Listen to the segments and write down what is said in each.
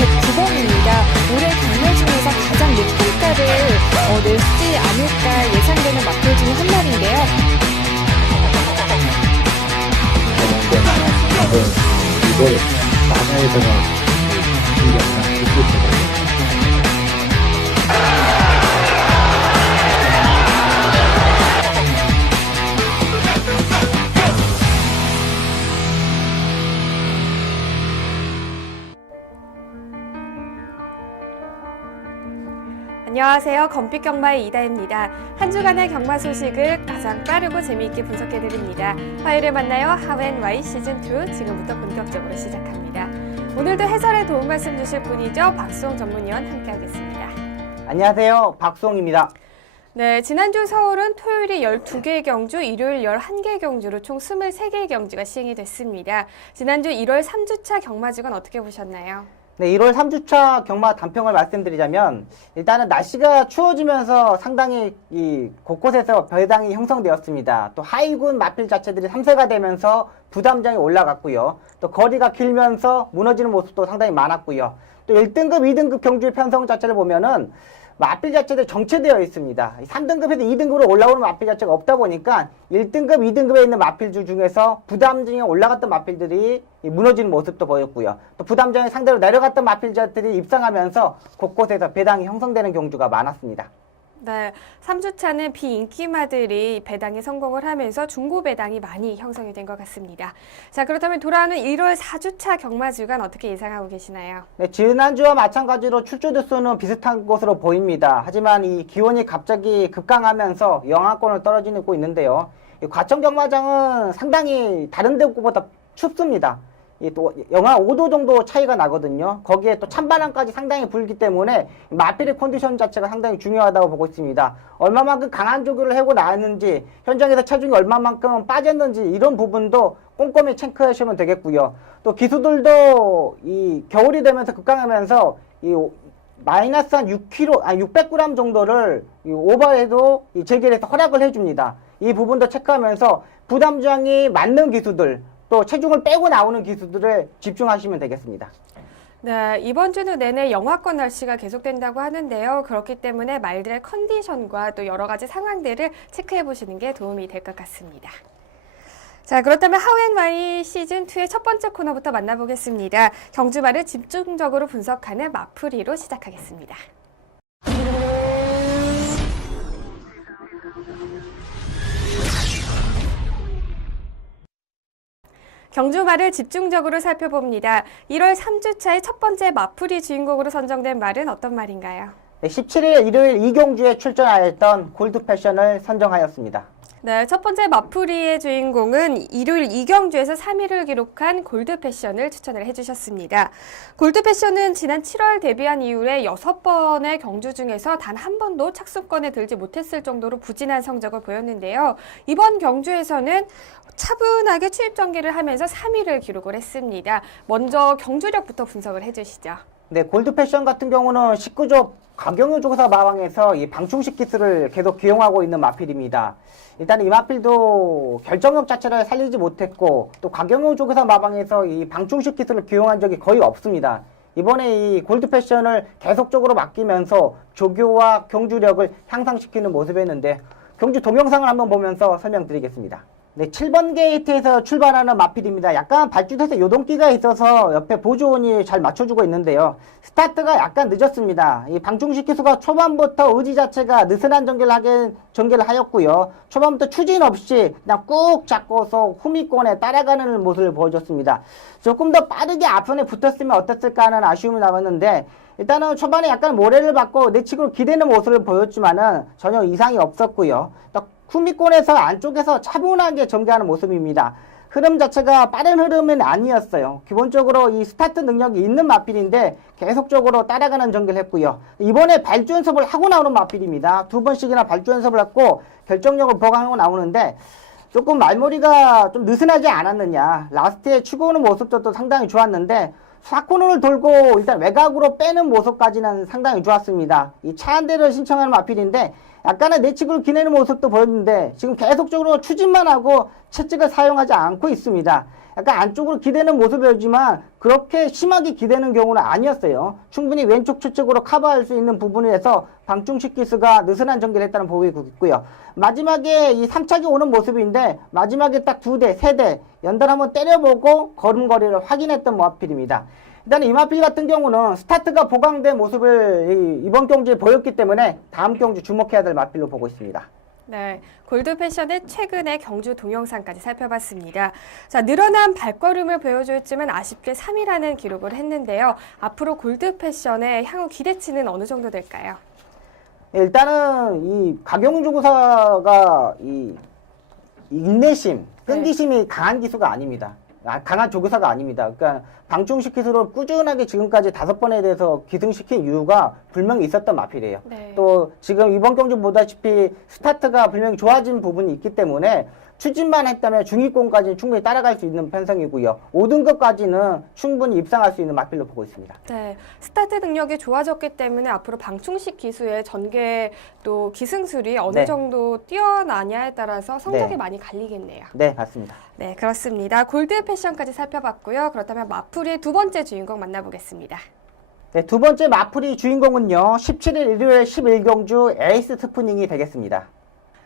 109번입니다. 올해 경매 중에서 가장 높은 가를 내지 않을까 예상되는 마필 중 한 마리인데요. 이걸 만화에다가 약간 느낄 안녕하세요. 건빛경마의 이다혜입니다. 한 주간의 경마 소식을 가장 빠르고 재미있게 분석해드립니다. 화요일에 만나요. 하웬와이 시즌2 지금부터 본격적으로 시작합니다. 오늘도 해설에 도움 말씀 주실 분이죠. 박수홍 전문위원 함께하겠습니다. 안녕하세요. 박수홍입니다. 네, 지난주 서울은 토요일에 12개의 경주, 일요일 11개의 경주로 총 23개의 경주가 시행이 됐습니다. 지난주 1월 3주차 경마주간 어떻게 보셨나요? 네, 1월 3주차 경마 단평을 말씀드리자면 일단은 날씨가 추워지면서 상당히 곳곳에서 배당이 형성되었습니다. 또 하위군 마필 자체들이 3세가 되면서 부담장이 올라갔고요. 또 거리가 길면서 무너지는 모습도 상당히 많았고요. 또 1등급, 2등급 경주의 편성 자체를 보면은 마필 자체들이 정체되어 있습니다. 3등급에서 2등급으로 올라오는 마필 자체가 없다 보니까 1등급, 2등급에 있는 마필들 중에서 부담장이 올라갔던 마필들이 무너지는 모습도 보였고요. 또 부담장이 상대로 내려갔던 마필자들이 입상하면서 곳곳에서 배당이 형성되는 경주가 많았습니다. 네, 3주차는 비인기마들이 배당에 성공을 하면서 중고 배당이 많이 형성이 된 것 같습니다. 자, 그렇다면 돌아오는 1월 4주차 경마주간 어떻게 예상하고 계시나요? 네, 지난주와 마찬가지로 출조 득수는 비슷한 것으로 보입니다. 하지만 이 기온이 갑자기 급강하면서 영하권을 떨어지고 있는데요. 이 과천 경마장은 상당히 다른 데보다 춥습니다. 또 영하 5도 정도 차이가 나거든요. 거기에 또 찬바람까지 상당히 불기 때문에 마필의 컨디션 자체가 상당히 중요하다고 보고 있습니다. 얼마만큼 강한 조교를 하고 나왔는지, 현장에서 체중이 얼마만큼 빠졌는지 이런 부분도 꼼꼼히 체크하시면 되겠고요. 또 기수들도 이 겨울이 되면서 급강하면서 이 마이너스 한 600g 정도를 오버해도 제gel에서 허락을 해줍니다. 이 부분도 체크하면서 부담장이 맞는 기수들, 또 체중을 빼고 나오는 기수들에 집중하시면 되겠습니다. 네, 이번 주는 내내 영하권 날씨가 계속된다고 하는데요. 그렇기 때문에 말들의 컨디션과 또 여러 가지 상황들을 체크해 보시는 게 도움이 될 것 같습니다. 자, 그렇다면 하웬와이 시즌2의 첫 번째 코너부터 만나보겠습니다. 경주말을 집중적으로 분석하는 마풀이로 시작하겠습니다. 경주말을 집중적으로 살펴봅니다. 1월 3주차의 첫 번째 마풀이 주인공으로 선정된 말은 어떤 말인가요? 네, 17일 일요일 이경주에 출전하였던 골드패션을 선정하였습니다. 네, 첫 번째 마풀이의 주인공은 일요일 이경주에서 3위를 기록한 골드패션을 추천을 해주셨습니다. 골드패션은 지난 7월 데뷔한 이후에 6번의 경주 중에서 단 한 번도 착수권에 들지 못했을 정도로 부진한 성적을 보였는데요. 이번 경주에서는 차분하게 추입 전개를 하면서 3위를 기록을 했습니다. 먼저 경주력부터 분석을 해주시죠. 네, 골드패션 같은 경우는 19조 가경유 조사 마방에서 이 방충식 기술을 계속 기용하고 있는 마필입니다. 일단 이 마필도 결정력 자체를 살리지 못했고 또 가경유 조사 마방에서 이 방충식 기술을 기용한 적이 거의 없습니다. 이번에 이 골드패션을 계속적으로 맡기면서 조교와 경주력을 향상시키는 모습이었는데 경주 동영상을 한번 보면서 설명드리겠습니다. 네, 7번 게이트에서 출발하는 마필입니다. 약간 발주에서 요동기가 있어서 옆에 보조원이 잘 맞춰주고 있는데요. 스타트가 약간 늦었습니다. 이 방충식 기수가 초반부터 의지 자체가 느슨한 전개를 하였고요. 초반부터 추진 없이 그냥 꾹 잡고서 후미권에 따라가는 모습을 보여줬습니다. 조금 더 빠르게 앞선에 붙었으면 어땠을까 하는 아쉬움이 남았는데 일단은 초반에 약간 모래를 받고 내치고 기대는 모습을 보였지만은 전혀 이상이 없었고요. 후미권에서 안쪽에서 차분하게 전개하는 모습입니다. 흐름 자체가 빠른 흐름은 아니었어요. 기본적으로 이 스타트 능력이 있는 마필인데 계속적으로 따라가는 전개를 했고요. 이번에 발주 연습을 하고 나오는 마필입니다. 2번씩이나 발주 연습을 했고 결정력을 보강하고 나오는데 조금 말머리가 좀 느슨하지 않았느냐. 라스트에 치고 오는 모습도 또 상당히 좋았는데 4코너를 돌고 일단 외곽으로 빼는 모습까지는 상당히 좋았습니다. 이 차 한 대를 신청하는 마필인데 약간의 내측으로 기내는 모습도 보였는데 지금 계속적으로 추진만 하고 채찍을 사용하지 않고 있습니다. 약간 안쪽으로 기대는 모습이었지만 그렇게 심하게 기대는 경우는 아니었어요. 충분히 왼쪽 추측으로 커버할 수 있는 부분에서 방충식 기수가 느슨한 전개를 했다는 보이고 있고요. 마지막에 이 3착이 오는 모습인데 마지막에 딱 2대, 3대 연달 한번 때려보고 걸음걸이를 확인했던 모하필입니다. 일단 이마필 같은 경우는 스타트가 보강된 모습을 이번 경기에 보였기 때문에 다음 경기 주목해야 될 마필로 보고 있습니다. 네, 골드패션의 최근의 경주 동영상까지 살펴봤습니다. 자, 늘어난 발걸음을 보여줬지만 아쉽게 3위라는 기록을 했는데요. 앞으로 골드패션의 향후 기대치는 어느 정도 될까요? 일단은 이 박영주 구사가 이 인내심, 끈기심이 강한 기수가 아닙니다. 강한 조교사가 아닙니다. 그러니까 방충식 기수를 꾸준하게 지금까지 5번에 대해서 기승시킨 이유가 분명히 있었던 마필이에요. 네. 또 지금 이번 경주 보다시피 스타트가 분명히 좋아진 부분이 있기 때문에 추진만 했다면 중위권까지는 충분히 따라갈 수 있는 편성이고요. 5등급까지는 충분히 입상할 수 있는 마필로 보고 있습니다. 네, 스타트 능력이 좋아졌기 때문에 앞으로 방충식 기수의 전개 또 기승술이 어느 네. 정도 뛰어나냐에 따라서 성적이 네. 많이 갈리겠네요. 네, 맞습니다. 네, 그렇습니다. 골드 패션까지 살펴봤고요. 그렇다면 마풀이의 두 번째 주인공 만나보겠습니다. 네, 두 번째 마풀이 주인공은요. 17일 일요일 11경주 에이스 스프닝이 되겠습니다.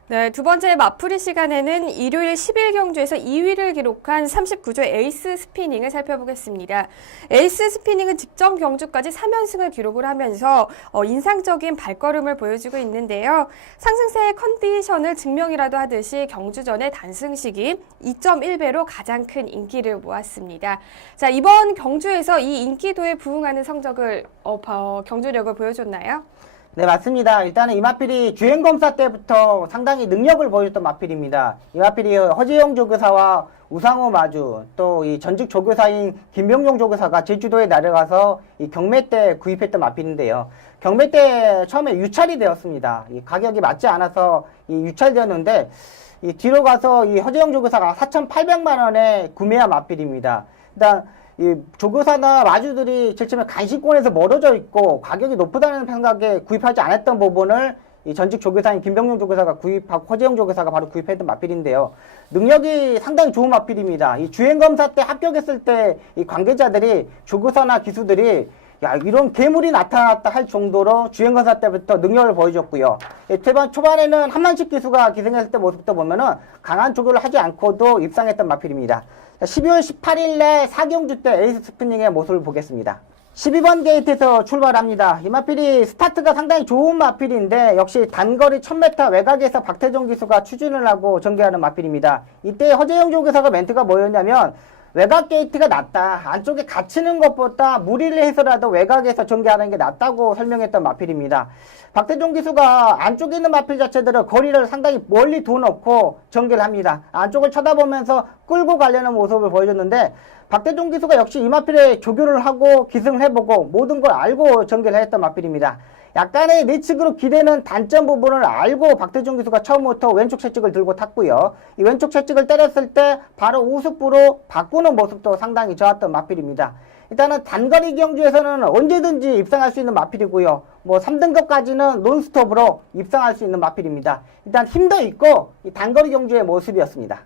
네, 두 번째 마풀이 시간에는 일요일 11경주에서 2위를 기록한 39조 에이스 스피닝을 살펴보겠습니다. 에이스 스피닝은 직전 경주까지 3연승을 기록을 하면서 인상적인 발걸음을 보여주고 있는데요. 상승세의 컨디션을 증명이라도 하듯이 경주 전의 단승식이 2.1배로 가장 큰 인기를 모았습니다. 자, 이번 경주에서 이 인기도에 부응하는 성적을 경주력을 보여줬나요? 네, 맞습니다. 일단은 이마필이 주행검사 때부터 상당히 능력을 보여줬던 마필입니다. 이마필이 허재영 조교사와 우상호 마주, 또 이 전직 조교사인 김병용 조교사가 제주도에 내려가서 이 경매 때 구입했던 마필인데요. 경매 때 처음에 유찰이 되었습니다. 이 가격이 맞지 않아서 이 유찰되었는데, 이 뒤로 가서 이 허재영 조교사가 4,800만 원에 구매한 마필입니다. 일단 이 조교사나 마주들이 제일 처음에 간신권에서 멀어져 있고 가격이 높다는 생각에 구입하지 않았던 부분을 이 전직 조교사인 김병용 조교사가 구입하고 허재영 조교사가 바로 구입했던 마필인데요. 능력이 상당히 좋은 마필입니다. 이 주행검사 때 합격했을 때 이 관계자들이 조교사나 기수들이 야, 이런 괴물이 나타났다 할 정도로 주행검사 때부터 능력을 보여줬고요. 퇴반 초반에는 한만식 기수가 기승했을 때 모습도 보면은 강한 조교를 하지 않고도 입상했던 마필입니다. 12월 18일에 4경주 때 에이스 스피닝의 모습을 보겠습니다. 12번 게이트에서 출발합니다. 이 마필이 스타트가 상당히 좋은 마필인데 역시 단거리 1000m 외곽에서 박태종 기수가 추진을 하고 전개하는 마필입니다. 이때 허재영 조교사가 멘트가 뭐였냐면 외곽 게이트가 낫다. 안쪽에 갇히는 것보다 무리를 해서라도 외곽에서 전개하는 게 낫다고 설명했던 마필입니다. 박태종 기수가 안쪽에 있는 마필 자체들은 거리를 상당히 멀리 둬놓고 전개를 합니다. 안쪽을 쳐다보면서 끌고 가려는 모습을 보여줬는데 박태종 기수가 역시 이 마필에 조교를 하고 기승을 해보고 모든 걸 알고 전개를 했던 마필입니다. 약간의 내측으로 기대는 단점 부분을 알고 박태종 기수가 처음부터 왼쪽 채찍을 들고 탔고요. 이 왼쪽 채찍을 때렸을 때 바로 우습부로 바꾸는 모습도 상당히 좋았던 마필입니다. 일단은 단거리 경주에서는 언제든지 입상할 수 있는 마필이고요. 뭐 3등급까지는 논스톱으로 입상할 수 있는 마필입니다. 일단 힘도 있고 이 단거리 경주의 모습이었습니다.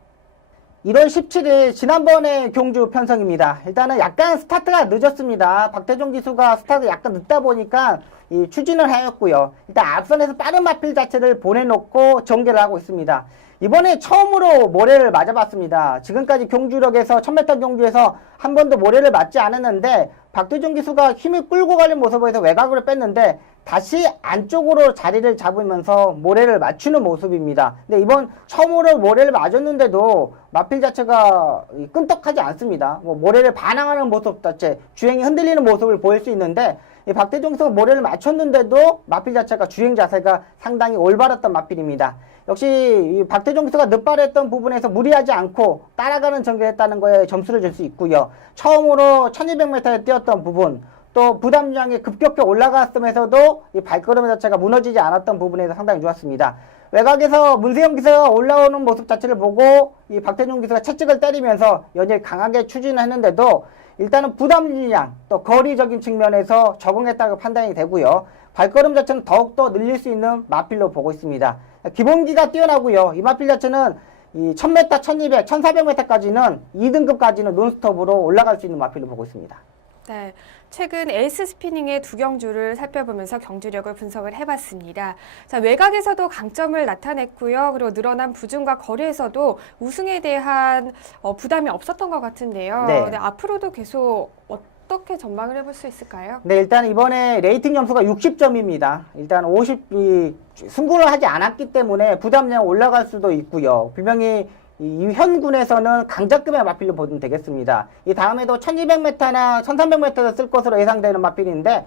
1월 17일 지난번의 경주 편성입니다. 일단은 약간 스타트가 늦었습니다. 박태종 기수가 스타트 약간 늦다 보니까 이 추진을 하였고요. 일단 앞선에서 빠른 마필 자체를 보내놓고 전개를 하고 있습니다. 이번에 처음으로 모래를 맞아봤습니다. 지금까지 경주력에서 1000m 경주에서 한 번도 모래를 맞지 않았는데 박태종 기수가 힘을 끌고 가는 모습에서 외곽으로 뺐는데 다시 안쪽으로 자리를 잡으면서 모래를 맞추는 모습입니다. 근데 이번 처음으로 모래를 맞았는데도 마필 자체가 끈떡하지 않습니다. 뭐 모래를 반항하는 모습 자체, 주행이 흔들리는 모습을 보일 수 있는데 이 박태종 기수가 모래를 맞췄는데도 마필 자체가 주행 자세가 상당히 올바랐던 마필입니다. 역시 이 박태종 기수가 늦발했던 부분에서 무리하지 않고 따라가는 전개를 했다는 거에 점수를 줄 수 있고요. 처음으로 1200m에 뛰었던 부분, 또 부담량이 급격히 올라갔음에서도 이 발걸음 자체가 무너지지 않았던 부분에서 상당히 좋았습니다. 외곽에서 문세영 기수가 올라오는 모습 자체를 보고 이 박태종 기수가 채찍을 때리면서 연일 강하게 추진을 했는데도 일단은 부담량 또 거리적인 측면에서 적응했다고 판단이 되고요. 발걸음 자체는 더욱더 늘릴 수 있는 마필로 보고 있습니다. 기본기가 뛰어나고요. 이 마필 자체는 이 1000m, 1200, 1400m까지는 2등급까지는 논스톱으로 올라갈 수 있는 마필로 보고 있습니다. 네, 최근 에이스 스피닝의 두 경주를 살펴보면서 경주력을 분석을 해봤습니다. 자, 외곽에서도 강점을 나타냈고요. 그리고 늘어난 부중과 거리에서도 우승에 대한 부담이 없었던 것 같은데요. 네. 네, 앞으로도 계속 어떻게 전망을 해볼 수 있을까요? 네, 일단 이번에 레이팅 점수가 60점입니다. 일단 50이 승부를 하지 않았기 때문에 부담량 올라갈 수도 있고요. 분명히 이 현군에서는 강자급의 마필로 보면 되겠습니다. 이 다음에도 1200m나 1300m를 쓸 것으로 예상되는 마필인데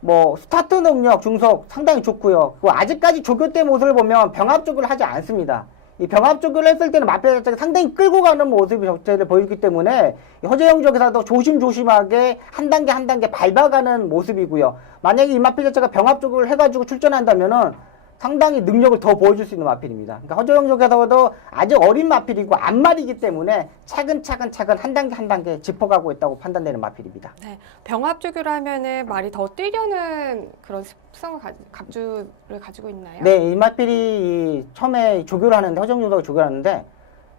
뭐 스타트 능력 중속 상당히 좋고요. 그리고 아직까지 조교 때 모습을 보면 병합 조교를 하지 않습니다. 이 병합 조교를 했을 때는 마필 자체가 상당히 끌고 가는 모습이 적재를 보이기 때문에 허재영 쪽에서도 조심조심하게 한 단계 한 단계 밟아가는 모습이고요. 만약에 이 마필 자체가 병합 조교를 해가지고 출전한다면은 상당히 능력을 더 보여줄 수 있는 마필입니다. 그러니까 허재영 쪽에서도 아직 어린 마필이고 안말이기 때문에 차근차근 한 단계 한 단계 짚어가고 있다고 판단되는 마필입니다. 네, 병합 조교를 하면은 말이 더 뛰려는 그런 습성을 갑주를 가지고 있나요? 네, 이 마필이 처음에 조교를 하는데 허재영 조교가 조교를 하는데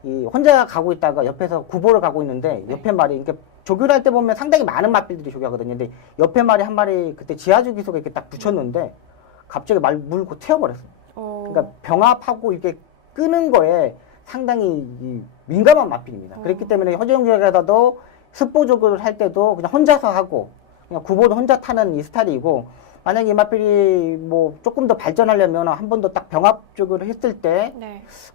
이 혼자 가고 있다가 옆에서 구보를 가고 있는데 옆에 말이 그러니까 조교를 할 때 보면 상당히 많은 마필들이 조교하거든요. 근데 옆에 말이 한 마리 그때 지하주 기수가 이렇게 딱 붙였는데 갑자기 말 물고 튀어버렸어요. 그러니까 병합하고 이렇게 끄는 거에 상당히 민감한 마필입니다. 그렇기 때문에 허재영 조교에서도 습보 조교를 할 때도 그냥 혼자서 하고 그냥 구보도 혼자 타는 이 스타일이고 만약에 이 마필이 뭐 조금 더 발전하려면 한 번 더 딱 병합 조교를 했을 때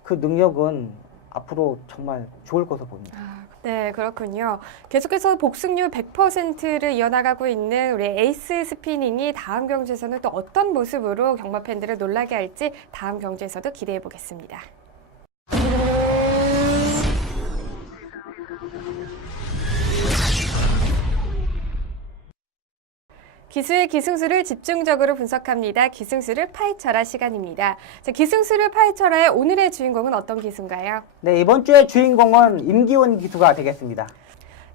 그 능력은 앞으로 정말 좋을 것으로 봅니다. 네, 그렇군요. 계속해서 복승률 100%를 이어나가고 있는 우리 에이스 스피닝이 다음 경주에서는 또 어떤 모습으로 경마 팬들을 놀라게 할지 다음 경주에서도 기대해 보겠습니다. 기수의 기승수를 집중적으로 분석합니다. 기승수를 파헤쳐라 시간입니다. 자, 기승수를 파헤쳐라의 오늘의 주인공은 어떤 기수인가요? 네, 이번 주의 주인공은 임기원 기수가 되겠습니다.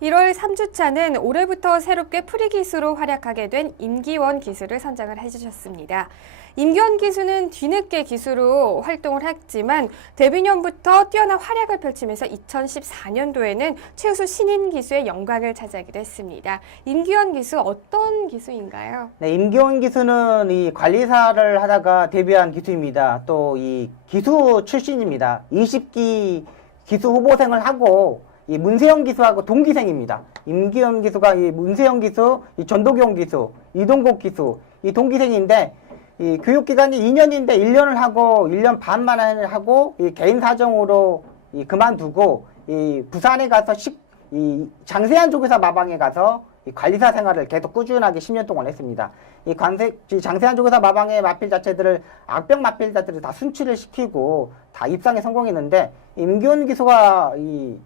1월 3주차는 올해부터 새롭게 프리 기수로 활약하게 된 임기원 기수를 선정을 해주셨습니다. 임기원 기수는 뒤늦게 기수로 활동을 했지만 데뷔년부터 뛰어난 활약을 펼치면서 2014년도에는 최우수 신인 기수의 영광을 차지하기도 했습니다. 임기원 기수 어떤 기수인가요? 네, 임기원 기수는 이 관리사를 하다가 데뷔한 기수입니다. 또 이 기수 출신입니다. 20기 기수 후보생을 하고 이 문세영 기수하고 동기생입니다. 임기원 기수가 이 문세영 기수, 이 전도경 기수, 이동국 기수, 이 동기생인데 이 교육기간이 2년인데 1년을 하고 1년 반만 하고 이 개인 사정으로 이 그만두고 이 부산에 가서 이 장세한 조교사 마방에 가서 이 관리사 생활을 계속 꾸준하게 10년 동안 했습니다. 이 장세한 조교사 마방의 마필 자체들을 악병 마필 자체들을 다 순치를 시키고 다 입상에 성공했는데 임기원 기수가 이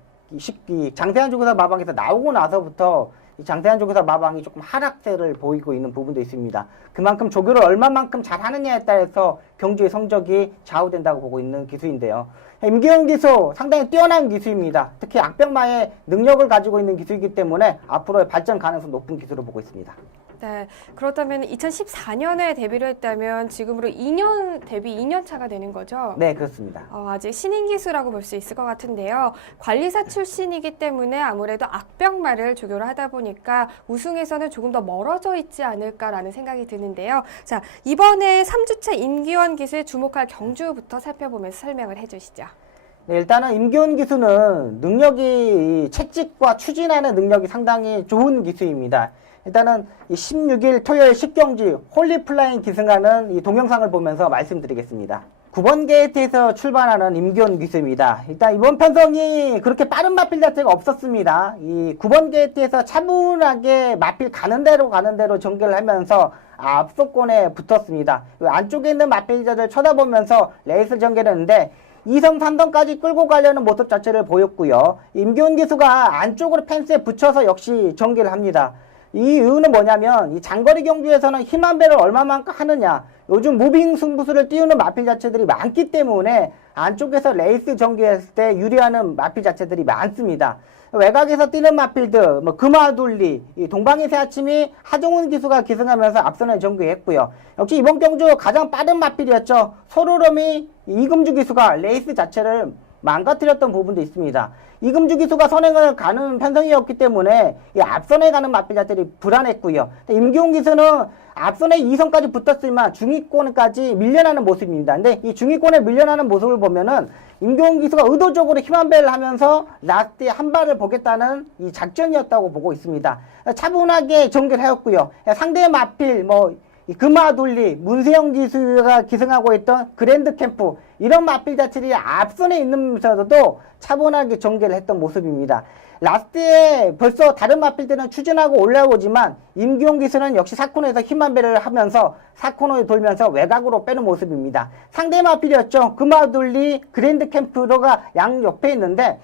장세한 조교사 마방에서 나오고 나서부터 이 장세한 조교사 마방이 조금 하락세를 보이고 있는 부분도 있습니다. 그만큼 조교를 얼마만큼 잘하느냐에 따라서 경주의 성적이 좌우된다고 보고 있는 기수인데요. 임기원 기수 상당히 뛰어난 기수입니다. 특히 악병마의 능력을 가지고 있는 기수이기 때문에 앞으로의 발전 가능성 높은 기수로 보고 있습니다. 네, 그렇다면 2014년에 데뷔를 했다면 지금으로 데뷔 2년 차가 되는 거죠? 네, 그렇습니다. 아직 신인 기수라고 볼 수 있을 것 같은데요. 관리사 출신이기 때문에 아무래도 악병마를 조교를 하다 보니까 우승에서는 조금 더 멀어져 있지 않을까라는 생각이 드는데요. 자, 이번에 3주차 임기원 기수에 주목할 경주부터 살펴보면서 설명을 해주시죠. 네, 일단은 임기원 기수는 능력이 채찍과 추진하는 능력이 상당히 좋은 기수입니다. 일단은 이 16일 토요일 10경주 홀리플라잉 기승하는 이 동영상을 보면서 말씀드리겠습니다. 9번 게이트에서 출발하는 임기원 기수입니다. 일단 이번 편성이 그렇게 빠른 마필 자체가 없었습니다. 이 9번 게이트에서 차분하게 마필 가는 대로 전개를 하면서 앞서권에 붙었습니다. 안쪽에 있는 마필자들 쳐다보면서 레이스 전개를 했는데 2성 3성까지 끌고 가려는 모습 자체를 보였고요. 임기원 기수가 안쪽으로 펜스에 붙여서 역시 전개를 합니다. 이 이유는 뭐냐면 이 장거리 경주에서는 힘 한 배를 얼마만큼 하느냐, 요즘 무빙 승부수를 띄우는 마필 자체들이 많기 때문에 안쪽에서 레이스 전개했을 때 유리하는 마필 자체들이 많습니다. 외곽에서 뛰는 마필드, 뭐 금화둘리, 이 동방의 새아침이 하종훈 기수가 기승하면서 앞선을 전개했고요. 역시 이번 경주 가장 빠른 마필이었죠. 소르롬이 이금주 기수가 레이스 자체를 망가뜨렸던 부분도 있습니다. 이금주 기수가 선행을 가는 편성이었기 때문에 이 앞선에 가는 마필 자체들이 불안했고요. 임기훈 기수는 앞선에 2선까지 붙었지만 중위권까지 밀려나는 모습입니다. 근데 이 중위권에 밀려나는 모습을 보면은 임기훈 기수가 의도적으로 힘안배를 하면서 라스트에 한 발을 보겠다는 이 작전이었다고 보고 있습니다. 차분하게 전개를 하였고요. 상대의 마필, 이 금화둘리, 문세영 기수가 기승하고 있던 그랜드 캠프, 이런 마필 자체들이 앞선에 있는면서도 차분하게 전개를 했던 모습입니다. 라스트에 벌써 다른 마필들은 추진하고 올라오지만 임기훈 기수는 역시 4코너에서 힘안배를 하면서 4코너에 돌면서 외곽으로 빼는 모습입니다. 상대 마필이었죠. 금화둘리, 그랜드 캠프로가 양 옆에 있는데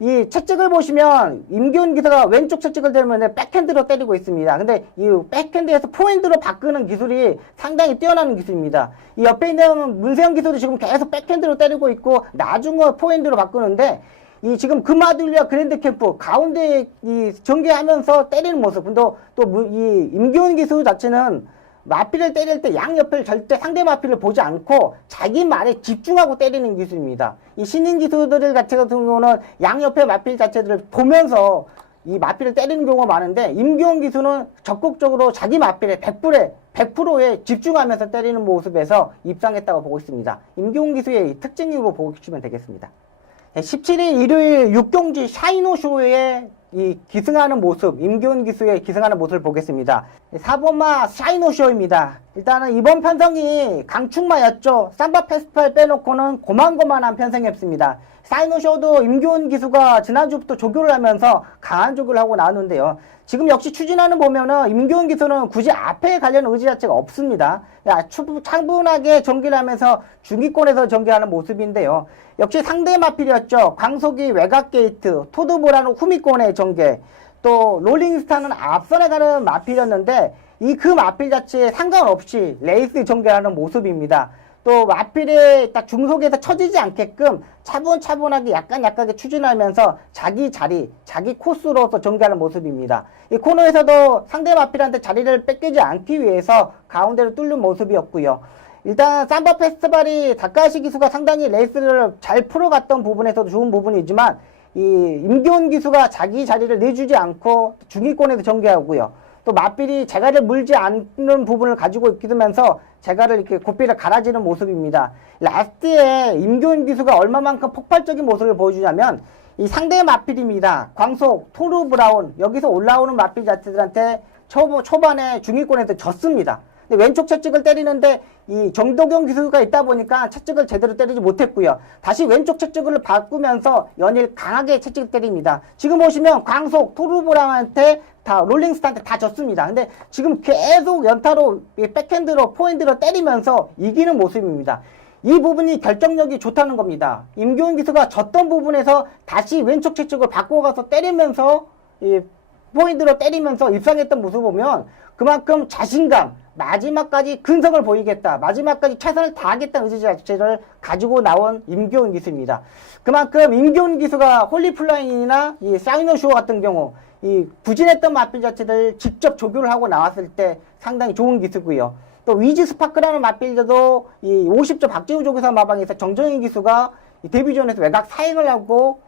이 채찍을 보시면 임기훈 기수가 왼쪽 채찍을 들면 백핸드로 때리고 있습니다. 근데 이 백핸드에서 포핸드로 바꾸는 기술이 상당히 뛰어나는 기술입니다. 이 옆에 있는 문세영 기수도 지금 계속 백핸드로 때리고 있고 나중에 포핸드로 바꾸는데 이 지금 금화둘리와 그랜드 캠프 가운데 이 전개하면서 때리는 모습. 또 이 임기훈 기수 자체는 마필을 때릴 때 양옆을 절대 상대 마필을 보지 않고 자기 말에 집중하고 때리는 기술입니다. 이 신인 기수들 같은 경우는 양옆의 마필 자체들을 보면서 이 마필을 때리는 경우가 많은데 임기훈 기수는 적극적으로 자기 마필에 100%에 집중하면서 때리는 모습에서 입상했다고 보고 있습니다. 임기훈 기수의 특징으로 보시면 되겠습니다. 17일 일요일 6경기 샤이노쇼에 이 기승하는 모습, 임기훈 기수의 기승하는 모습을 보겠습니다. 4번마 샤이노쇼입니다. 일단은 이번 편성이 강축마였죠. 삼바 페스티벌 빼놓고는 고만고만한 편성이었습니다. 샤이노쇼도 임기훈 기수가 지난주부터 조교를 하면서 강한 조교를 하고 나왔는데요. 지금 역시 추진하는 보면은 임기훈 기수는 굳이 앞에 가려는 의지 자체가 없습니다. 차분하게 전개를 하면서 중위권에서 전개하는 모습인데요. 역시 상대 마필이었죠. 광속이 외곽 게이트, 토드보라는 후미권의 전개, 또 롤링스타는 앞선에 가는 마필이었는데 그 마필 자체에 상관없이 레이스 전개하는 모습입니다. 또 마필이 딱 중속에서 처지지 않게끔 차분차분하게 약하게 추진하면서 자기 자리, 자기 코스로서 전개하는 모습입니다. 이 코너에서도 상대 마필한테 자리를 뺏기지 않기 위해서 가운데를 뚫는 모습이었고요. 일단 삼바 페스티벌이 다카시 기수가 상당히 레이스를 잘 풀어갔던 부분에서도 좋은 부분이지만 이 임기훈 기수가 자기 자리를 내주지 않고 중위권에서 전개하고요. 또 마필이 재갈을 물지 않는 부분을 가지고 있으면서 재갈을 이렇게 고삐를 갈아지는 모습입니다. 라스트에 임기훈 기수가 얼마만큼 폭발적인 모습을 보여주냐면 이 상대의 마필입니다. 광속, 토르 브라운, 여기서 올라오는 마필 자체들한테 초반에 중위권에서 졌습니다. 근데 왼쪽 채찍을 때리는데 이 정도경 기수가 있다 보니까 채찍을 제대로 때리지 못했고요. 다시 왼쪽 채찍을 바꾸면서 연일 강하게 채찍을 때립니다. 지금 보시면 광속, 토르브랑한테 다 롤링스타한테 다 졌습니다. 근데 지금 계속 연타로 백핸드로 포핸드로 때리면서 이기는 모습입니다. 이 부분이 결정력이 좋다는 겁니다. 임기훈 기수가 졌던 부분에서 다시 왼쪽 채찍을 바꿔가서 때리면서 이 포핸드로 때리면서 입상했던 모습을 보면 그만큼 자신감, 마지막까지 근성을 보이겠다, 마지막까지 최선을 다하겠다는 의지 자체를 가지고 나온 임기훈 기수입니다. 그만큼 임기훈 기수가 홀리플라잉이나 이 사이노쇼 같은 경우 이 부진했던 마필 자체를 직접 조교를 하고 나왔을 때 상당히 좋은 기수고요. 또 위즈 스파크라는 마필들도 이 50조 박재우 조교사 마방에서 정정인 기수가 이 데뷔전에서 외곽 사행을 하고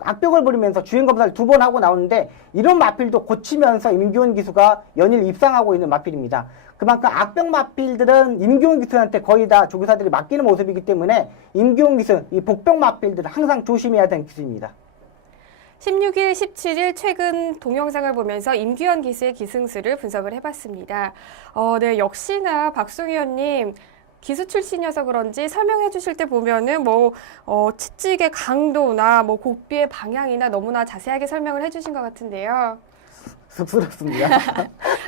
악벽을 부리면서 주행 검사를 2번 하고 나오는데 이런 마필도 고치면서 임기훈 기수가 연일 입상하고 있는 마필입니다. 그만큼 악벽 마필들은 임기훈 기수한테 거의 다 조교사들이 맡기는 모습이기 때문에 임기훈 기수, 이 복병 마필들은 항상 조심해야 되는 기수입니다. 16일, 17일 최근 동영상을 보면서 임규현 기수의 기승수를 분석을 해봤습니다. 네, 역시나 박승희원님 기수 출신이어서 그런지 설명해 주실 때 보면은 채찍의 강도나 고삐의 방향이나 너무나 자세하게 설명을 해주신 것 같은데요. 쑥스럽습니다.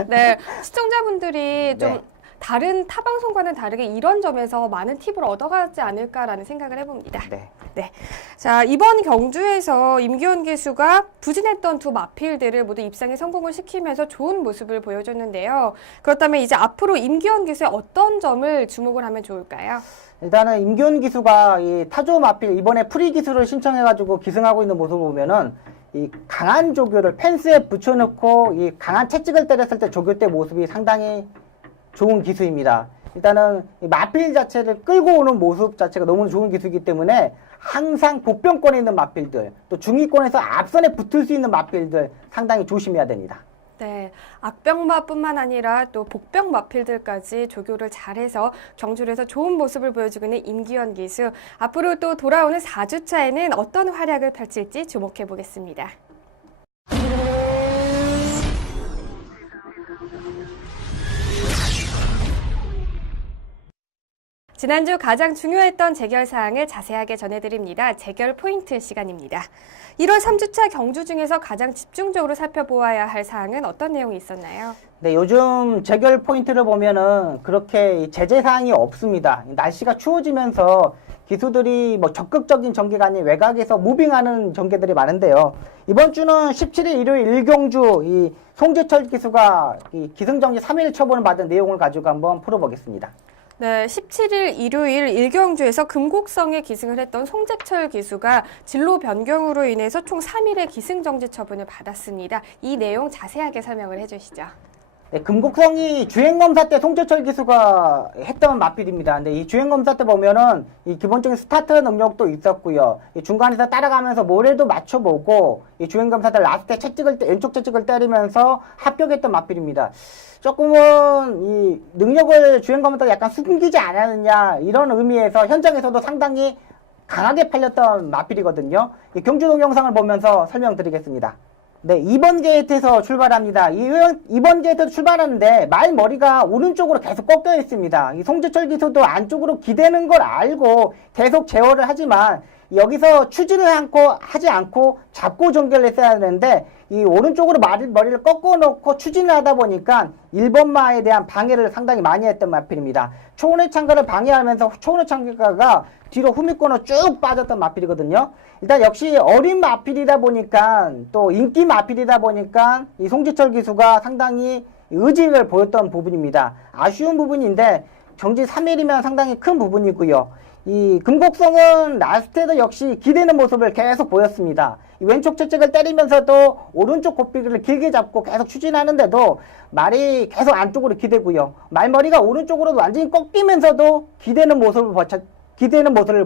네, 시청자분들이 좀 네. 다른 타 방송과는 다르게 이런 점에서 많은 팁을 얻어가지 않을까라는 생각을 해봅니다. 네. 자, 이번 경주에서 임기훈 기수가 부진했던 두 마필들을 모두 입상에 성공을 시키면서 좋은 모습을 보여줬는데요. 그렇다면 이제 앞으로 임기훈 기수의 어떤 점을 주목을 하면 좋을까요? 일단은 임기훈 기수가 이 타조 마필 이번에 프리 기수를 신청해가지고 기승하고 있는 모습을 보면은 이 강한 조교를 펜스에 붙여놓고 이 강한 채찍을 때렸을 때 조교 때 모습이 상당히 좋은 기수입니다. 일단은 이 마필 자체를 끌고 오는 모습 자체가 너무 좋은 기수이기 때문에 항상 복병권에 있는 마필들, 또 중위권에서 앞선에 붙을 수 있는 마필들 상당히 조심해야 됩니다. 네, 악병마뿐만 아니라 또 복병 마필들까지 조교를 잘해서 경주에서 좋은 모습을 보여주고 있는 임기현 기수. 앞으로 또 돌아오는 4주차에는 어떤 활약을 펼칠지 주목해 보겠습니다. 지난주 가장 중요했던 재결 사항을 자세하게 전해드립니다. 재결 포인트 시간입니다. 1월 3주차 경주 중에서 가장 집중적으로 살펴보아야 할 사항은 어떤 내용이 있었나요? 네, 요즘 재결 포인트를 보면은 그렇게 제재 사항이 없습니다. 날씨가 추워지면서 기수들이 뭐 적극적인 전개가 아닌 외곽에서 무빙하는 전개들이 많은데요. 이번 주는 17일 일요일 1경주 이 송재철 기수가 이 기승정지 3일 처분을 받은 내용을 가지고 한번 풀어보겠습니다. 네, 17일 일요일 1경주에서 금곡성에 기승을 했던 송재철 기수가 진로 변경으로 인해서 총 3일의 기승정지 처분을 받았습니다. 이 내용 자세하게 설명을 해주시죠. 네, 금곡성이 주행검사 때 송재철 기수가 했던 마필입니다. 근데 이 주행검사 때 보면은 이 기본적인 스타트 능력도 있었고요. 이 중간에서 따라가면서 모래도 맞춰보고 이 주행검사 때 라스트 채찍을 왼쪽 채찍을 때리면서 합격했던 마필입니다. 조금은 이 능력을 주행검사 약간 숨기지 않았느냐 이런 의미에서 현장에서도 상당히 강하게 팔렸던 마필이거든요. 이 경주 동영상을 보면서 설명드리겠습니다. 네, 2번 게이트에서 출발합니다. 이번 게이트에서 출발하는데 말머리가 오른쪽으로 계속 꺾여 있습니다. 이 송재철 기수도 안쪽으로 기대는 걸 알고 계속 제어를 하지만 여기서 추진을 하지 않고 잡고 전개를 했어야 하는데 이 오른쪽으로 머리를 꺾어 놓고 추진을 하다 보니까 1번마에 대한 방해를 상당히 많이 했던 마필입니다. 초원의 창가를 방해하면서 초원의 창가가 뒤로 후미권으로 쭉 빠졌던 마필이거든요. 일단 역시 어린 마필이다 보니까 또 인기 마필이다 보니까 이 송재철 기수가 상당히 의지를 보였던 부분입니다. 아쉬운 부분인데 정지 3일이면 상당히 큰 부분이고요. 이 금곡성은 라스트에도 역시 기대는 모습을 계속 보였습니다. 왼쪽 채찍을 때리면서도 오른쪽 고삐를 길게 잡고 계속 추진하는데도 말이 계속 안쪽으로 기대고요. 말머리가 오른쪽으로 완전히 꺾이면서도 기대는 모습을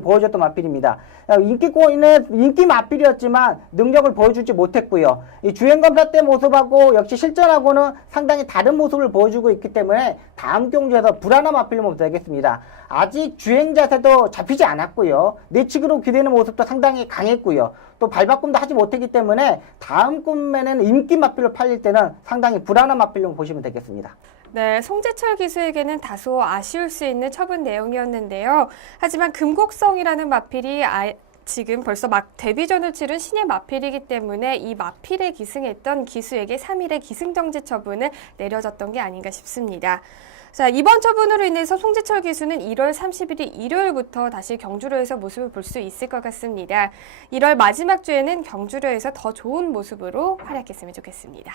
보여줬던 마필입니다. 인기 마필이었지만 능력을 보여주지 못했고요. 이 주행검사 때 모습하고 역시 실전하고는 상당히 다른 모습을 보여주고 있기 때문에 다음 경주에서 불안한 마필로 되겠습니다. 아직 주행 자세도 잡히지 않았고요. 내측으로 기대는 모습도 상당히 강했고요. 또 발바꿈도 하지 못했기 때문에 다음 꿈에는 인기 마필로 팔릴 때는 상당히 불안한 마필로 보시면 되겠습니다. 네, 송재철 기수에게는 다소 아쉬울 수 있는 처분 내용이었는데요. 하지만 금곡성이라는 마필이 지금 벌써 막 데뷔전을 치른 신예 마필이기 때문에 이 마필에 기승했던 기수에게 3일의 기승정지 처분을 내려졌던 게 아닌가 싶습니다. 자, 이번 처분으로 인해서 송재철 기수는 1월 30일 일요일부터 다시 경주로에서 모습을 볼 수 있을 것 같습니다. 1월 마지막 주에는 경주로에서 더 좋은 모습으로 활약했으면 좋겠습니다.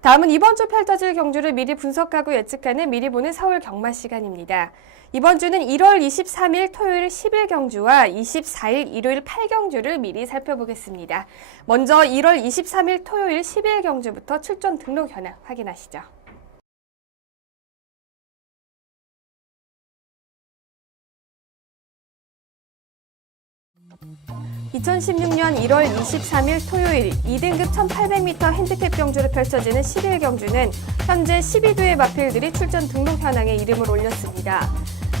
다음은 이번 주 펼쳐질 경주를 미리 분석하고 예측하는 미리 보는 서울 경마 시간입니다. 이번 주는 1월 23일 토요일 10일 경주와 24일 일요일 8경주를 미리 살펴보겠습니다. 먼저 1월 23일 토요일 10일 경주부터 출전 등록 현황 확인하시죠. 2016년 1월 23일 토요일 2등급 1800m 핸디캡 경주로 펼쳐지는 10일 경주는 현재 12두의 마필들이 출전 등록 현황에 이름을 올렸습니다.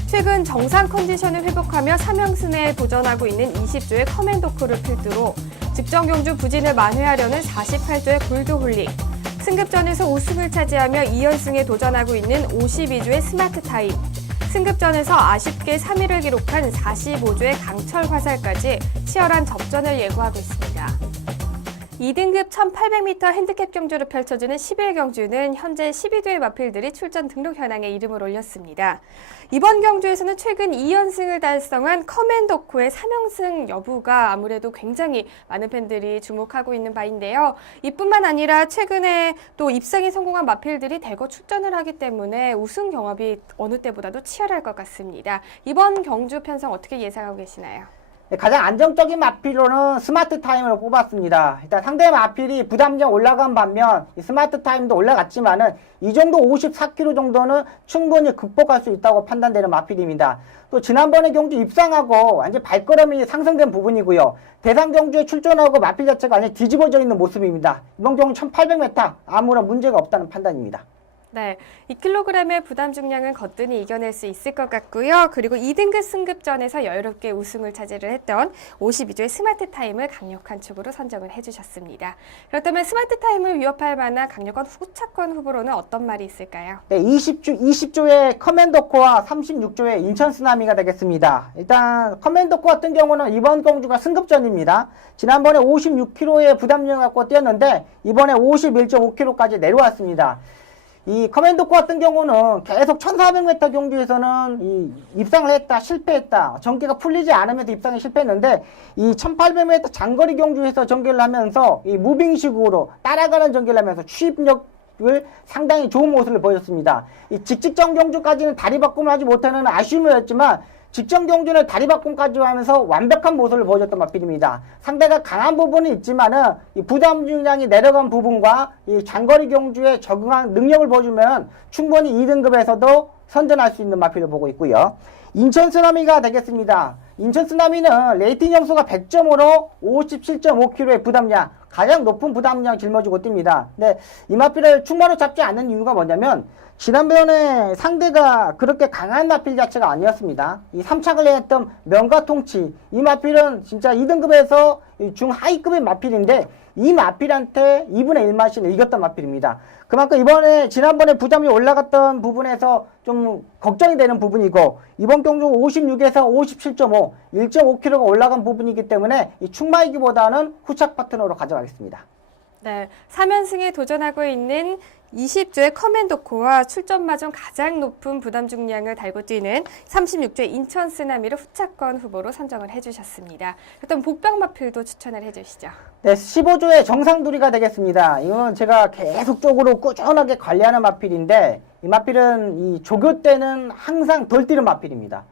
최근 정상 컨디션을 회복하며 3연승에 도전하고 있는 20조의 커맨도크를 필두로 직전 경주 부진을 만회하려는 48조의 골드홀릭, 승급전에서 우승을 차지하며 2연승에 도전하고 있는 52조의 스마트 타임, 승급전에서 아쉽게 3위를 기록한 45조의 강철 화살까지 치열한 접전을 예고하고 있습니다. 2등급 1800m 핸디캡 경주로 펼쳐지는 10일 경주는 현재 12두의 마필들이 출전 등록 현황에 이름을 올렸습니다. 이번 경주에서는 최근 2연승을 달성한 커맨도코의 3연승 여부가 아무래도 굉장히 많은 팬들이 주목하고 있는 바인데요. 이뿐만 아니라 최근에 또 입상에 성공한 마필들이 대거 출전을 하기 때문에 우승 경합이 어느 때보다도 치열할 것 같습니다. 이번 경주 편성 어떻게 예상하고 계시나요? 네, 가장 안정적인 마필로는 스마트 타임을 뽑았습니다. 일단 상대 마필이 부담력 올라간 반면 이 스마트 타임도 올라갔지만은 이 정도 54km 정도는 충분히 극복할 수 있다고 판단되는 마필입니다. 또 지난번에 경주 입상하고 완전 발걸음이 상승된 부분이고요. 대상 경주에 출전하고 마필 자체가 완전 뒤집어져 있는 모습입니다. 이번 경우 1800m 아무런 문제가 없다는 판단입니다. 네, 2kg의 부담 중량은 거뜬히 이겨낼 수 있을 것 같고요. 그리고 2등급 승급전에서 여유롭게 우승을 차지를 했던 52조의 스마트 타임을 강력한 축으로 선정을 해주셨습니다. 그렇다면 스마트 타임을 위협할 만한 강력한 후차권 후보로는 어떤 말이 있을까요? 네, 20조의 커맨더코와 36조의 인천 쓰나미가 되겠습니다. 일단 커맨더코 같은 경우는 이번 경주가 승급전입니다. 지난번에 56kg의 부담량 갖고 뛰었는데 이번에 51.5kg까지 내려왔습니다. 이 커맨더코 같은 경우는 계속 1400m 경주에서는 입상을 했다, 실패했다. 전개가 풀리지 않으면서 입상에 실패했는데 이 1800m 장거리 경주에서 전개를 하면서 이 무빙식으로 따라가는 전개를 하면서 추입력을 상당히 좋은 모습을 보였습니다. 이 직직전 경주까지는 다리 바꿈을 하지 못하는 아쉬움이었지만 직전 경주는 다리 바꿈까지 하면서 완벽한 모습을 보여줬던 마필입니다. 상대가 강한 부분이 있지만은 이 부담 중량이 내려간 부분과 이 장거리 경주에 적응한 능력을 보여주면 충분히 2등급에서도 선전할 수 있는 마필을 보고 있고요. 인천 쓰나미가 되겠습니다. 인천 쓰나미는 레이팅 점수가 100점으로 57.5kg의 부담량, 가장 높은 부담량 짊어지고 뜁니다. 근데 이 마필을 충마로 잡지 않는 이유가 뭐냐면 지난번에 상대가 그렇게 강한 마필 자체가 아니었습니다. 이 3착을 했던 명과 통치, 이 마필은 진짜 2등급에서 중하위급의 마필인데 이 마필한테 2분의 1마신을 이겼던 마필입니다. 그만큼 지난번에 부담이 올라갔던 부분에서 좀 걱정이 되는 부분이고 이번 경주 56에서 57.5, 1.5kg가 올라간 부분이기 때문에 이 충마이기보다는 후착 파트너로 가져가겠습니다. 네, 3연승에 도전하고 있는 20조의 커맨더코와 출전마중 가장 높은 부담 중량을 달고 뛰는 36조의 인천 쓰나미를 후차권 후보로 선정을 해주셨습니다. 그렇다면 복병마필도 추천을 해주시죠. 네, 15조의 정상두리가 되겠습니다. 이건 제가 계속적으로 꾸준하게 관리하는 마필인데 이 마필은 이 조교 때는 항상 덜 뛰는 마필입니다.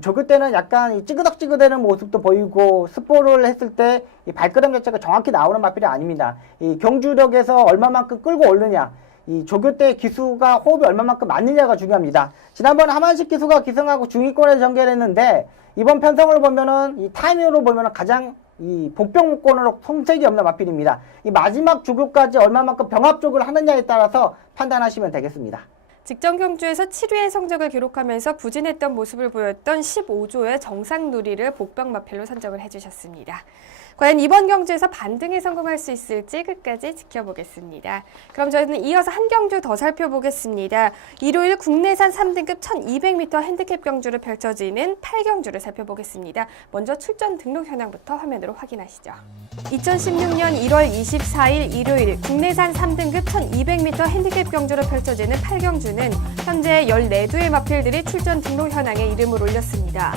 조교 때는 약간 이 찌그덕찌그대는 모습도 보이고 스포를 했을 때 이 발걸음 자체가 정확히 나오는 마필이 아닙니다. 이 경주력에서 얼마만큼 끌고 오르냐, 이 조교 때 기수가 호흡이 얼마만큼 맞느냐가 중요합니다. 지난번 하만식 기수가 기승하고 중위권에 전개를 했는데 이번 편성을 보면은 이 타이밍으로 보면은 가장 이 복병무권으로 손색이 없는 마필입니다. 이 마지막 조교까지 얼마만큼 병합족을 하느냐에 따라서 판단하시면 되겠습니다. 직전 경주에서 7위의 성적을 기록하면서 부진했던 모습을 보였던 15조의 정상누리를 복병마필로 선정을 해주셨습니다. 과연 이번 경주에서 반등에 성공할 수 있을지 끝까지 지켜보겠습니다. 그럼 저희는 이어서 한 경주 더 살펴보겠습니다. 일요일 국내산 3등급 1200m 핸디캡 경주로 펼쳐지는 8경주를 살펴보겠습니다. 먼저 출전 등록 현황부터 화면으로 확인하시죠. 2016년 1월 24일 일요일 국내산 3등급 1200m 핸디캡 경주로 펼쳐지는 8경주는 현재 14두의 마필들이 출전 등록 현황에 이름을 올렸습니다.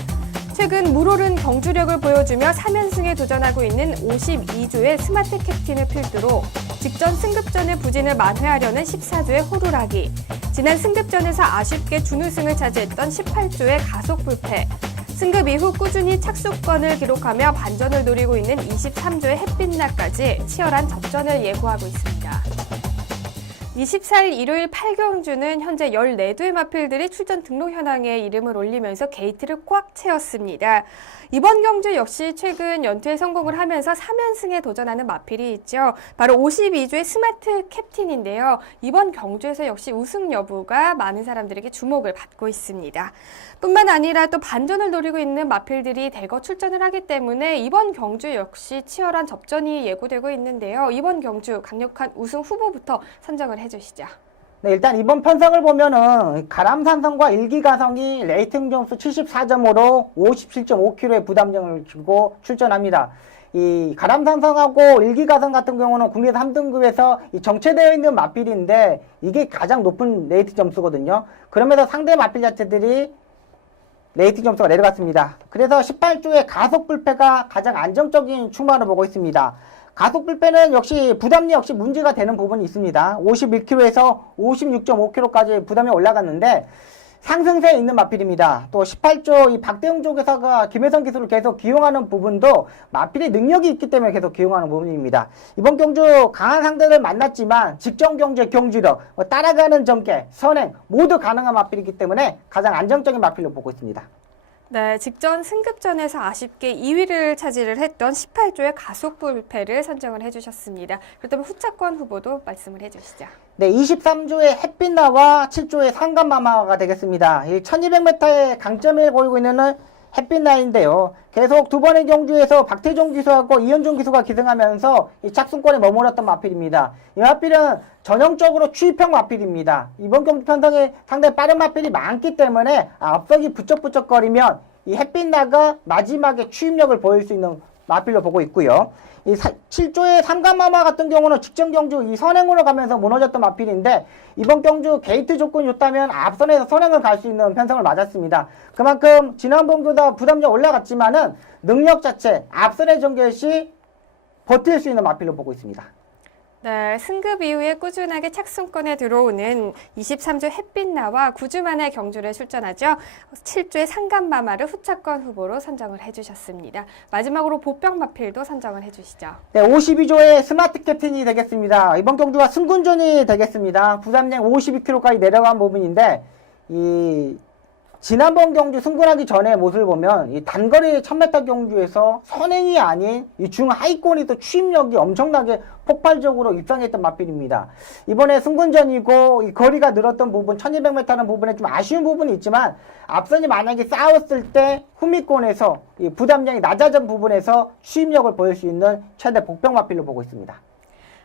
최근 물오른 경주력을 보여주며 3연승에 도전하고 있는 52조의 스마트 캡틴을 필두로 직전 승급전의 부진을 만회하려는 14조의 호루라기, 지난 승급전에서 아쉽게 준우승을 차지했던 18조의 가속 불패, 승급 이후 꾸준히 착수권을 기록하며 반전을 노리고 있는 23조의 햇빛날까지 치열한 접전을 예고하고 있습니다. 24일 일요일 8경주는 현재 14두의 마필들이 출전 등록 현황에 이름을 올리면서 게이트를 꽉 채웠습니다. 이번 경주 역시 최근 연투에 성공을 하면서 3연승에 도전하는 마필이 있죠. 바로 52조의 스마트 캡틴인데요. 이번 경주에서 역시 우승 여부가 많은 사람들에게 주목을 받고 있습니다. 뿐만 아니라 또 반전을 노리고 있는 마필들이 대거 출전을 하기 때문에 이번 경주 역시 치열한 접전이 예고되고 있는데요. 이번 경주 강력한 우승 후보부터 선정을 해주시죠. 네, 일단 이번 편성을 보면은 가람산성과 일기가성이 레이팅 점수 74점으로 57.5kg의 부담량을 주고 출전합니다. 이 가람산성하고 일기가성 같은 경우는 국내 3등급에서 정체되어 있는 마필인데 이게 가장 높은 레이팅 점수거든요. 그러면서 상대 마필 자체들이 레이팅 점수가 내려갔습니다. 그래서 18조의 가속 불패가 가장 안정적인 출마를 보고 있습니다. 가속 불패는 역시 부담이 역시 문제가 되는 부분이 있습니다. 51kg에서 56.5kg까지 부담이 올라갔는데 상승세에 있는 마필입니다. 또 18조 이 박대웅 조교사가 김혜성 기수를 계속 기용하는 부분도 마필의 능력이 있기 때문에 계속 기용하는 부분입니다. 이번 경주 강한 상대를 만났지만 직전 경주의 경주력, 따라가는 전개, 선행 모두 가능한 마필이기 때문에 가장 안정적인 마필로 보고 있습니다. 네, 직전 승급전에서 아쉽게 2위를 차지를 했던 18조의 가속 불패를 선정을 해주셨습니다. 그렇다면 후차권 후보도 말씀을 해주시죠. 네, 23조의 햇빛나와 7조의 상간마마가 되겠습니다. 이 1200m의 강점을 보이고 있는 햇빛나인데요. 계속 두 번의 경주에서 박태종 기수하고 이현종 기수가 기승하면서 이 착순권에 머물렀던 마필입니다. 이 마필은 전형적으로 추입형 마필입니다. 이번 경주 편성에 상당히 빠른 마필이 많기 때문에 앞서기 부쩍부쩍거리면 이 햇빛나가 마지막에 추입력을 보일 수 있는 마필로 보고 있고요. 이 7조의 삼간마마 같은 경우는 직전 경주 이 선행으로 가면서 무너졌던 마필인데 이번 경주 게이트 조건이 좋다면 앞선에서 선행을 갈 수 있는 편성을 맞았습니다. 그만큼 지난번보다 부담력 올라갔지만은 능력 자체 앞선의 전개 시 버틸 수 있는 마필로 보고 있습니다. 네, 승급 이후에 꾸준하게 착순권에 들어오는 23조 햇빛나와 9주 만에 경주를 출전하죠. 7조의 상간마마를 후차권 후보로 선정을 해주셨습니다. 마지막으로 보병 마필도 선정을 해주시죠. 네, 52조의 스마트 캡틴이 되겠습니다. 이번 경주가 승군전이 되겠습니다. 부담량 52kg까지 내려간 부분인데 이 지난번 경주 승군하기 전의 모습을 보면 이 단거리 1000m 경주에서 선행이 아닌 이 중하위권에서 추입력이 엄청나게 폭발적으로 입상했던 마필입니다. 이번에 승군전이고 이 거리가 늘었던 부분 1200m라는 부분에 좀 아쉬운 부분이 있지만 앞선이 만약에 싸웠을 때 후미권에서 이 부담량이 낮아진 부분에서 추입력을 보일 수 있는 최대 복병 마필로 보고 있습니다.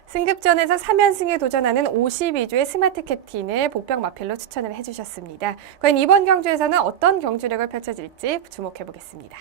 승급전에서 3연승에 도전하는 52조의 스마트 캡틴을 복병 마필로 추천을 해주셨습니다. 과연 이번 경주에서는 어떤 경주력을 펼쳐질지 주목해 보겠습니다.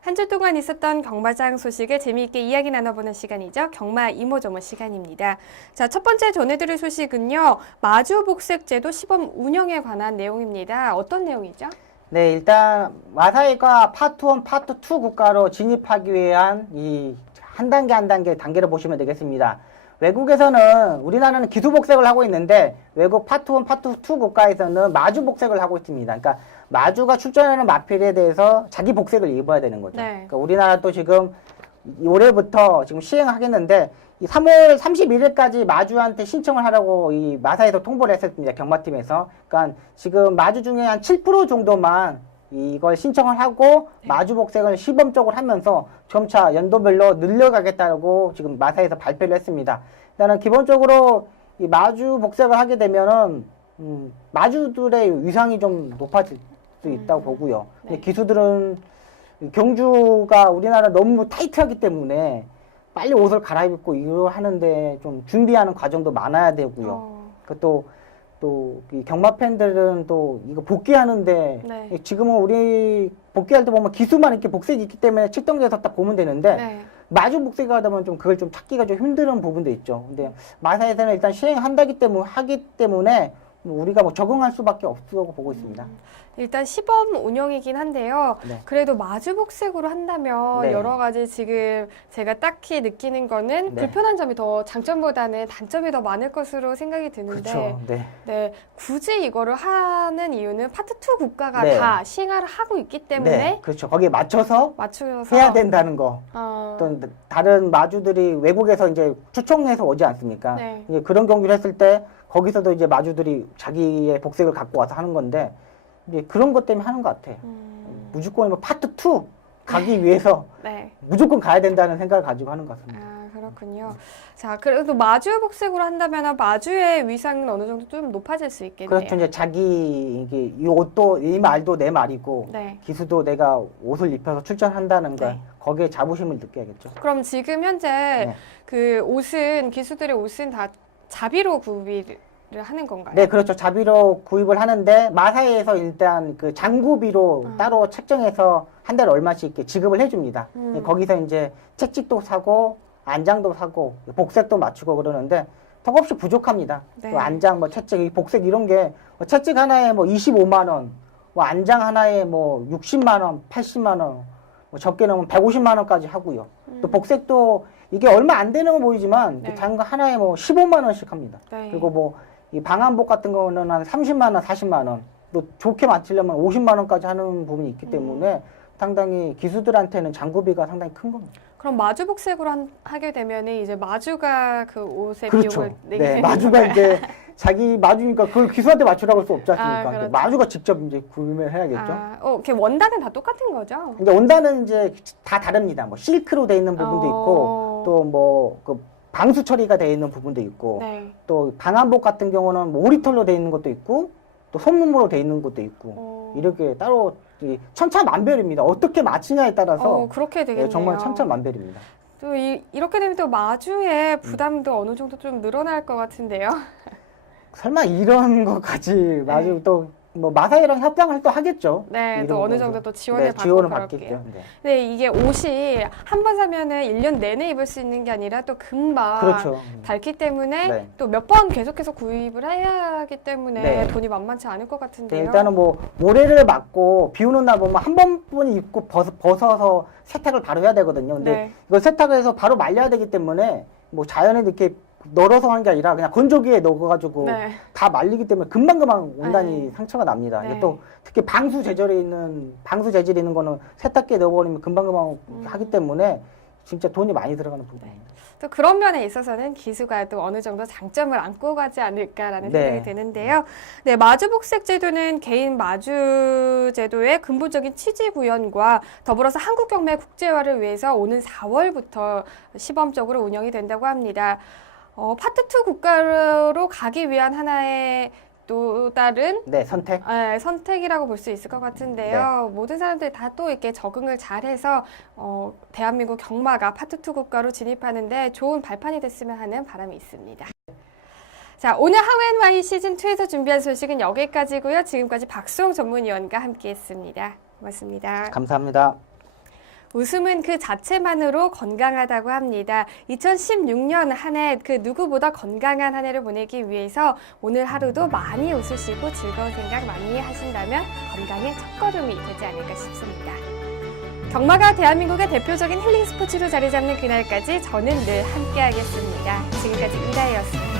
한 주 동안 있었던 경마장 소식을 재미있게 이야기 나눠보는 시간이죠. 경마 이모저모 시간입니다. 자, 첫 번째 전해드릴 소식은요. 마주 복색제도 시범 운영에 관한 내용입니다. 어떤 내용이죠? 네, 일단 마사회가 파트 1, 파트 2 국가로 진입하기 위한 이 한 단계 한 단계를 보시면 되겠습니다. 외국에서는 우리나라는 기수 복색을 하고 있는데 외국 파트 1, 파트 2 국가에서는 마주 복색을 하고 있습니다. 그러니까 마주가 출전하는 마필에 대해서 자기 복색을 입어야 되는 거죠. 네. 그러니까 우리나라도 지금 올해부터 지금 시행하겠는데 이 3월 31일까지 마주한테 신청을 하라고 이 마사에서 통보를 했었습니다. 경마팀에서. 그러니까 지금 마주 중에 한 7% 정도만 이걸 신청을 하고 마주 복색을 시범적으로 하면서 점차 연도별로 늘려가겠다고 지금 마사에서 발표를 했습니다. 일단은 기본적으로 이 마주 복색을 하게 되면은 마주들의 위상이 좀 높아질 수 있다고 보고요. 네. 근데 기수들은 경주가 우리나라 너무 타이트하기 때문에 빨리 옷을 갈아입고 이거 하는데 좀 준비하는 과정도 많아야 되고요. 그것도 또 이 경마 팬들은 또 이거 복귀하는데 네. 지금은 우리 복귀할 때 보면 기수만 이렇게 복색이 있기 때문에 측정돼서 딱 보면 되는데 네. 마주 복색을 하다 보면 좀 그걸 좀 찾기가 좀 힘든 부분도 있죠. 근데 마사에서는 일단 하기 때문에 우리가 뭐 적응할 수밖에 없다고 보고 있습니다. 일단 시범 운영이긴 한데요. 네. 그래도 마주 복색으로 한다면 네. 여러 가지 지금 제가 딱히 느끼는 거는 네. 불편한 점이 더 장점보다는 단점이 더 많을 것으로 생각이 드는데 그렇죠. 네. 네, 굳이 이거를 하는 이유는 파트 2 국가가 네. 다 시행을 하고 있기 때문에 네. 그렇죠. 거기에 맞춰서 맞추어서 해야 된다는 거. 어, 또 다른 마주들이 외국에서 이제 초청해서 오지 않습니까? 네. 이제 그런 경기를 했을 때 거기서도 이제 마주들이 자기의 복색을 갖고 와서 하는 건데 이제 그런 것 때문에 하는 것 같아. 무조건 뭐 파트 2 가기 위해서 네. 무조건 가야 된다는 생각을 가지고 하는 것 같습니다. 아, 그렇군요. 자, 그래도 마주 복색으로 한다면 마주의 위상은 어느 정도 좀 높아질 수 있겠네요. 그렇죠. 이제 자기 이게 이 옷도 이 말도 내 말이고 네. 기수도 내가 옷을 입혀서 출전한다는 걸 네. 거기에 자부심을 느껴야겠죠. 그럼 지금 현재 네. 그 옷은 기수들의 옷은 다 자비로 구비를 하는 건가요? 네, 그렇죠. 자비로 구입을 하는데 마사회에서 일단 그 장구비로 따로 책정해서 한 달에 얼마씩 이렇게 지급을 해줍니다. 거기서 이제 책찍도 사고 안장도 사고 복색도 맞추고 그러는데 턱없이 부족합니다. 네. 또 안장, 뭐 채찍, 이 복색 이런 게 채찍 하나에 뭐 25만 원, 뭐 안장 하나에 뭐 60만 원, 80만 원, 뭐 적게 넣으면 150만 원까지 하고요. 또 복색도 이게 얼마 안 되는 거 보이지만 네. 장가 하나에 뭐 15만 원씩 합니다. 네. 그리고 뭐 이 방한복 같은 거는 한 30만 원, 40만 원, 또 좋게 맞추려면 50만 원까지 하는 부분이 있기 때문에 상당히 기수들한테는 장구비가 상당히 큰 겁니다. 그럼 마주복색으로 하게 되면 이제 마주가 그 옷의 그렇죠. 비용을 내게 네, 되는 마주가 건가요? 이제 자기 마주니까 그걸 기수한테 맞추라고 할 수 없지 않습니까? 아, 그렇죠. 이제 마주가 직접 이제 구매를 해야겠죠. 이렇게 원단은 다 똑같은 거죠? 근데 원단은 이제 다 다릅니다. 뭐 실크로 돼 있는 부분도 있고 또 뭐 그 방수 처리가 돼 있는 부분도 있고 네. 또 방한복 같은 경우는 뭐 오리털로 돼 있는 것도 있고 또 솜눈으로 돼 있는 것도 있고 이렇게 따로 이 천차만별입니다. 어떻게 맞추냐에 따라서 그렇게 되겠네요. 정말 천차만별입니다. 또 이렇게 되면 또 마주의 부담도 어느 정도 좀 늘어날 것 같은데요. 설마 이런 것까지 마주 또 뭐 마사이랑 협상을 또 하겠죠. 네, 이런 또 어느 거죠. 정도 또 지원을 받고 지원을 그럴게요. 받겠죠. 네. 네, 이게 옷이 한 번 사면은 1년 내내 입을 수 있는 게 아니라 또 금방 그렇죠. 닳기 때문에 네. 또 몇 번 계속해서 구입을 해야 하기 때문에 네. 돈이 만만치 않을 것 네, 같은데요. 일단은 뭐 모래를 맞고 비 오는 날 보면 한 번뿐 입고 벗어서 세탁을 바로 해야 되거든요. 근데 네. 이걸 세탁을 해서 바로 말려야 되기 때문에 뭐 자연에 이렇게 널어서 하는 게 아니라 그냥 건조기에 넣어가지고 네. 다 말리기 때문에 금방금방 온단이 네. 상처가 납니다. 네. 이게 또 특히 방수 재질이 있는 거는 세탁기에 넣어버리면 금방금방 하기 때문에 진짜 돈이 많이 들어가는 부분입니다. 또 그런 면에 있어서는 기수가 또 어느 정도 장점을 안고 가지 않을까라는 네. 생각이 드는데요. 네, 마주복색 제도는 개인 마주 제도의 근본적인 취지 구현과 더불어서 한국 경매 국제화를 위해서 오는 4월부터 시범적으로 운영이 된다고 합니다. 파트 2 국가로 가기 위한 하나의 또 다른 네, 선택. 선택이라고 볼 수 있을 것 같은데요. 모든 사람들이 다 또 이렇게 적응을 잘해서 대한민국 경마가 파트 2 국가로 진입하는데 좋은 발판이 됐으면 하는 바람이 있습니다. 자, 오늘 하우앤와이 시즌2에서 준비한 소식은 여기까지고요. 지금까지 박수홍 전문위원과 함께했습니다. 고맙습니다. 감사합니다. 웃음은 그 자체만으로 건강하다고 합니다. 2016년 한 해 그 누구보다 건강한 한 해를 보내기 위해서 오늘 하루도 많이 웃으시고 즐거운 생각 많이 하신다면 건강의 첫걸음이 되지 않을까 싶습니다. 경마가 대한민국의 대표적인 힐링 스포츠로 자리 잡는 그날까지 저는 늘 함께하겠습니다. 지금까지 이다혜였습니다.